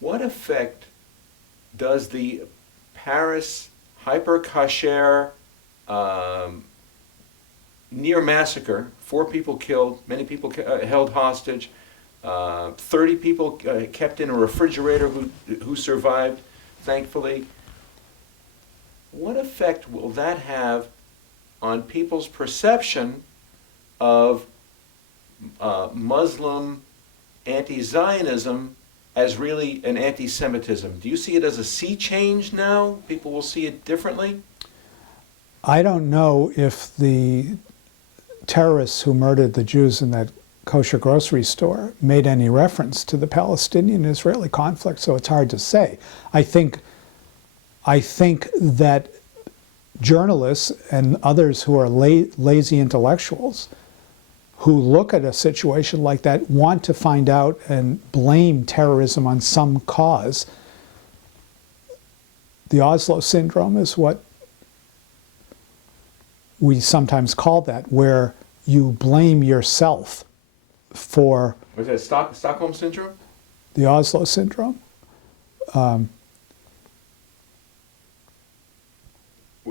what effect does the Paris hyper-kasher near massacre, 4 people killed, many people held hostage, 30 people kept in a refrigerator who survived, thankfully. What effect will that have on people's perception of Muslim anti-Zionism as really an anti-Semitism? Do you see it as a sea change now? People will see it differently? I don't know if the terrorists who murdered the Jews in that kosher grocery store made any reference to the Palestinian-Israeli conflict, so it's hard to say. I think that journalists and others who are lazy intellectuals who look at a situation like that want to find out and blame terrorism on some cause. The Oslo syndrome is what we sometimes call that, where you blame yourself for... Was that Stockholm syndrome? The Oslo syndrome.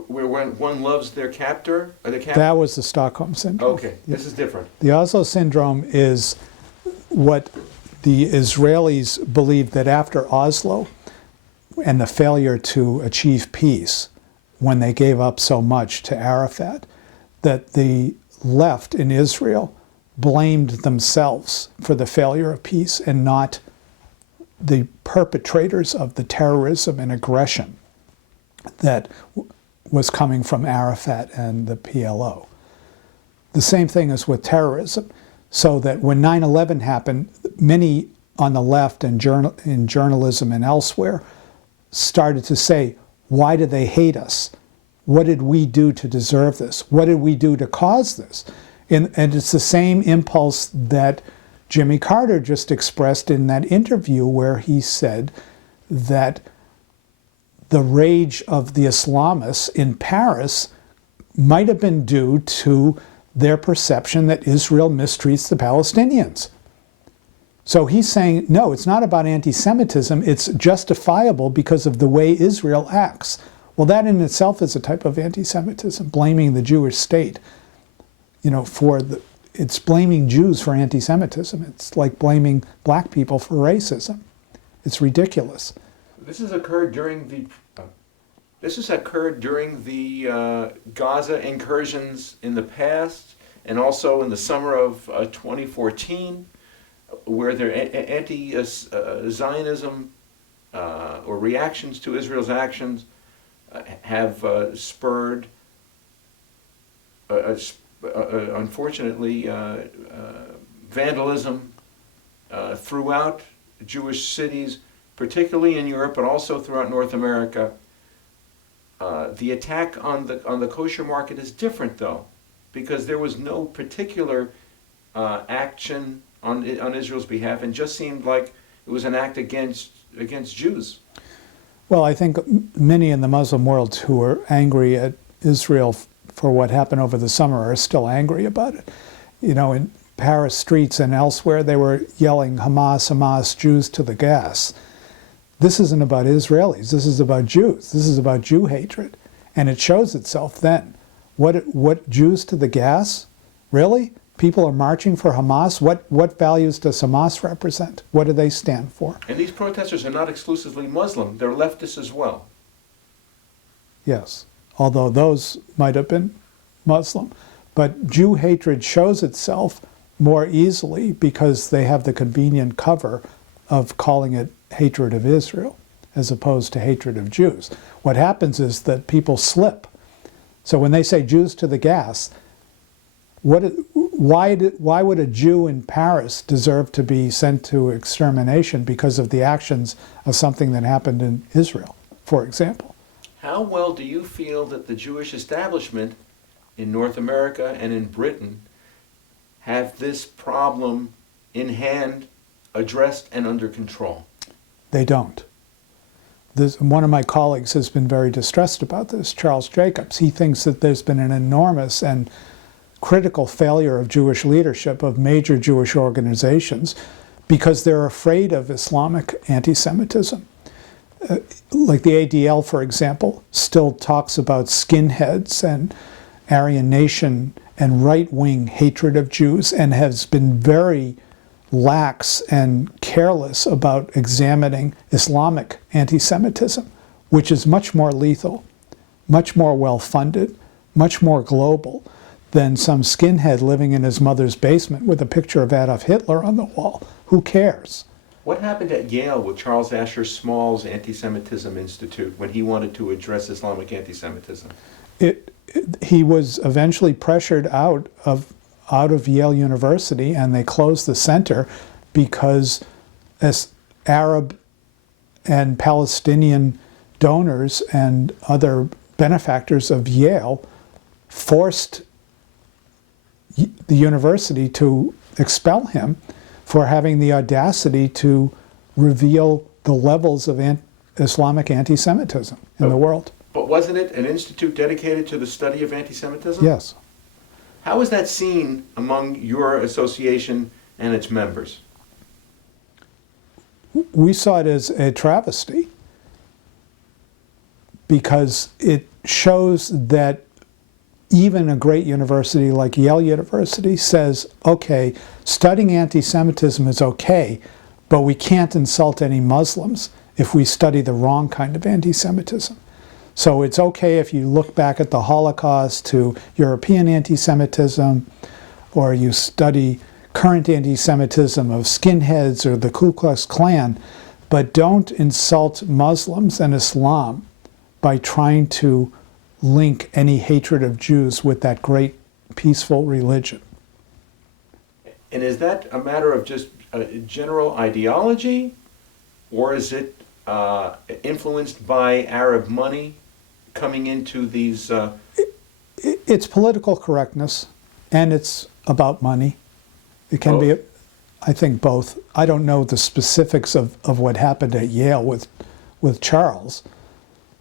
Where one loves their captor? Or the captor? That was the Stockholm syndrome. Okay, this is different. The Oslo syndrome is what the Israelis believed that after Oslo and the failure to achieve peace, when they gave up so much to Arafat, that the left in Israel blamed themselves for the failure of peace and not the perpetrators of the terrorism and aggression that was coming from Arafat and the PLO. The same thing is with terrorism. So that when 9/11 happened, many on the left and in journalism and elsewhere started to say, why do they hate us? What did we do to deserve this? What did we do to cause this? And it's the same impulse that Jimmy Carter just expressed in that interview where he said that the rage of the Islamists in Paris might have been due to their perception that Israel mistreats the Palestinians. So he's saying, no, it's not about anti-Semitism, it's justifiable because of the way Israel acts. Well, that in itself is a type of anti-Semitism, blaming the Jewish state, it's blaming Jews for anti-Semitism. It's like blaming black people for racism. It's ridiculous. This has occurred during the Gaza incursions in the past, and also in the summer of 2014, where their anti-Zionism or reactions to Israel's actions have spurred, unfortunately, vandalism throughout Jewish cities, particularly in Europe, but also throughout North America. The attack on the kosher market is different, though, because there was no particular action on Israel's behalf, and just seemed like it was an act against Jews. Well, I think many in the Muslim world who are angry at Israel for what happened over the summer are still angry about it. In Paris streets and elsewhere, they were yelling, Hamas, Hamas, Jews to the gas. This isn't about Israelis. This is about Jews. This is about Jew hatred. And it shows itself then. What Jews to the gas? Really? People are marching for Hamas? What values does Hamas represent? What do they stand for? And these protesters are not exclusively Muslim. They're leftists as well. Yes, although those might have been Muslim. But Jew hatred shows itself more easily because they have the convenient cover of calling it hatred of Israel as opposed to hatred of Jews. What happens is that people slip. So when they say Jews to the gas, why would a Jew in Paris deserve to be sent to extermination because of the actions of something that happened in Israel, for example? How well do you feel that the Jewish establishment in North America and in Britain have this problem in hand, addressed, and under control? They don't. One of my colleagues has been very distressed about this, Charles Jacobs. He thinks that there's been an enormous and critical failure of Jewish leadership of major Jewish organizations because they're afraid of Islamic anti-Semitism. Like the ADL, for example, still talks about skinheads and Aryan Nation and right-wing hatred of Jews, and has been very lax and careless about examining Islamic anti-Semitism, which is much more lethal, much more well-funded, much more global than some skinhead living in his mother's basement with a picture of Adolf Hitler on the wall. Who cares? What happened at Yale with Charles Asher Small's Anti-Semitism Institute when he wanted to address Islamic anti-Semitism? He was eventually pressured out of Yale University, and they closed the center because as Arab and Palestinian donors and other benefactors of Yale forced the university to expel him for having the audacity to reveal the levels of Islamic anti-Semitism in the world. But wasn't it an institute dedicated to the study of anti-Semitism? Yes. How is that seen among your association and its members? We saw it as a travesty because it shows that even a great university like Yale University says, okay, studying anti-Semitism is okay, but we can't insult any Muslims if we study the wrong kind of anti-Semitism. So it's okay if you look back at the Holocaust to European anti-Semitism, or you study current anti-Semitism of skinheads or the Ku Klux Klan, but don't insult Muslims and Islam by trying to link any hatred of Jews with that great peaceful religion. And is that a matter of just general ideology, or is it influenced by Arab money coming into these? It's political correctness, and it's about money. It can be, I think, both. I don't know the specifics of what happened at Yale with Charles.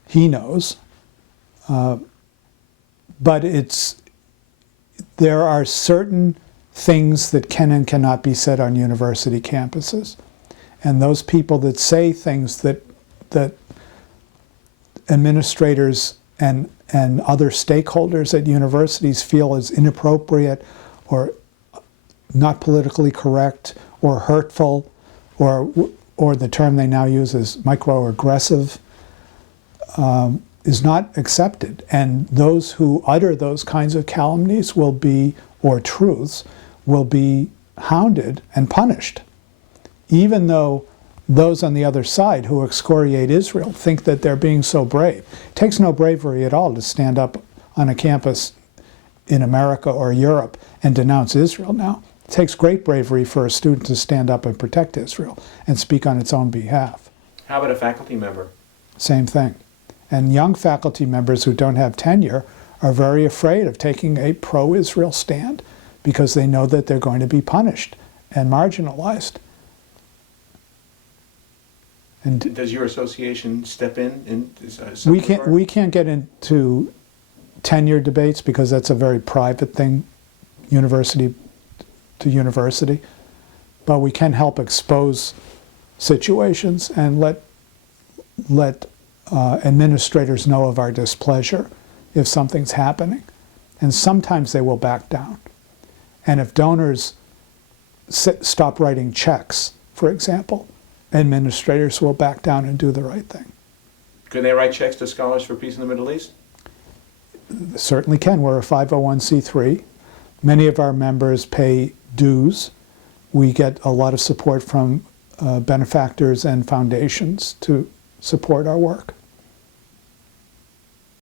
He knows. But there are certain things that can and cannot be said on university campuses. And those people that say things that administrators and other stakeholders at universities feel is inappropriate or not politically correct or hurtful, or the term they now use is microaggressive, is not accepted. And those who utter those kinds of calumnies will be, or truths, will be hounded and punished. Even though those on the other side who excoriate Israel think that they're being so brave. It takes no bravery at all to stand up on a campus in America or Europe and denounce Israel now. It takes great bravery for a student to stand up and protect Israel and speak on its own behalf. How about a faculty member? Same thing. And young faculty members who don't have tenure are very afraid of taking a pro-Israel stand because they know that they're going to be punished and marginalized. And does your association step in we can't get into tenure debates because that's a very private thing, university to university. But we can help expose situations and let administrators know of our displeasure if something's happening. And sometimes they will back down. And if donors stop writing checks, for example, administrators will back down and do the right thing. Could they write checks to Scholars for Peace in the Middle East? They certainly can. We're a 501c3. Many of our members pay dues. We get a lot of support from benefactors and foundations to support our work.